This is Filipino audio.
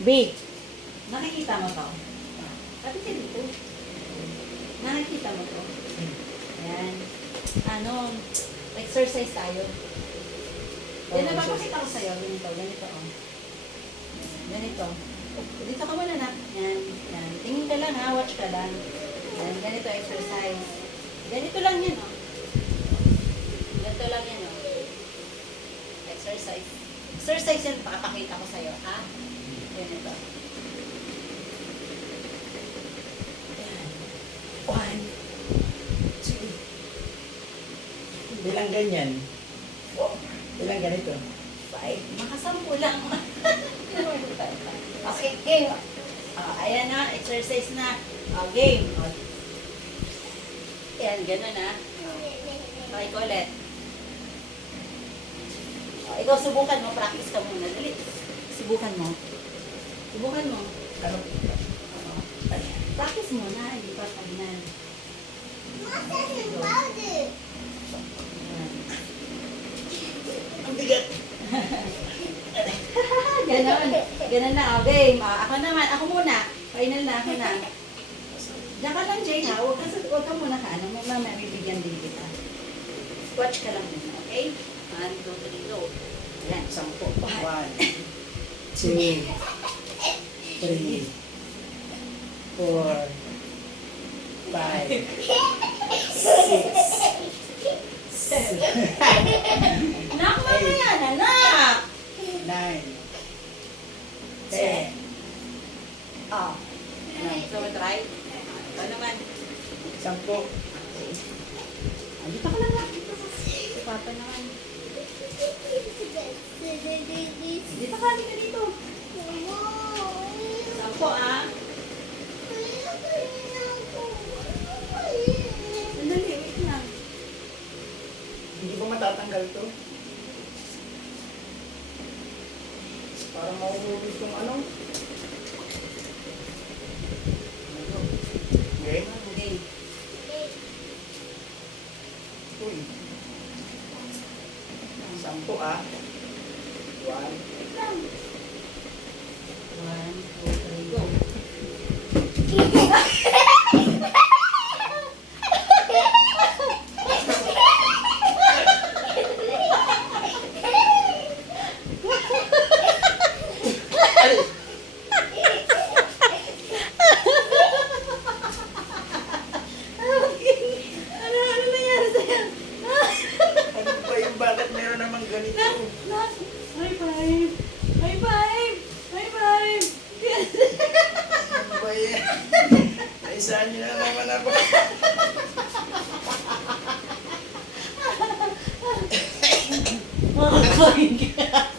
Big. Nakikita mo to? Sabi ka dito. Nakikita mo to? Ayan. Ano, exercise tayo. Yan na papakita ko sa'yo. Ganito, ganito oh. Ganito. Dito ka muna na. Yan, yan. Tingin ka lang ha, watch ka lang. Yan, ganito exercise. Ganito lang yan oh. Ganito lang yan oh. Exercise. Exercise yan, papakita ko sa'yo ha. Ganito. Yan. 1, 2. Bilang ganyan. Bilang ganito. 5. Makasampu lang. Okay, game. Ayan na, exercise na. Game. Ayan, gano'n na. Okay ko ulit. Ikaw, subukan mo. Practice ka muna. Dali. Subukan mo. Subukan mo. Ano? Practice mo na. Hindi pa pagnan. Ang bigat. Ganon. Ganon na. O, game. Ako naman. Ako muna. Final na. Ako na. Diyan ka lang, Jay, ha? Huwag ka muna ka. Ano, mamaya bibigyan din kita. Watch ka lang muna, okay? 1, 2, 3, go. Ayan, 10. 1, 2, 3, 4, 5, 6, 7, Nak, mamaya na, nak! 9, 10. Oh. So, try. Ito naman. 10. Dito ka lang, nak. Si Papa naman. Dito ka, halika dito. 10, ah. Sandali, wait lang. Hindi ba matatanggal to? Para mauhulog itong ano? Okay? Okay. Uy. 10 ah. 1, 1, 2, 3, go. Ano nangyari sa'yo? ano ba yung bakit meron namang ganito? Nak, high five! High five! High five! Ano ba yan? Naisaan nyo na naman ako. Makakain ka.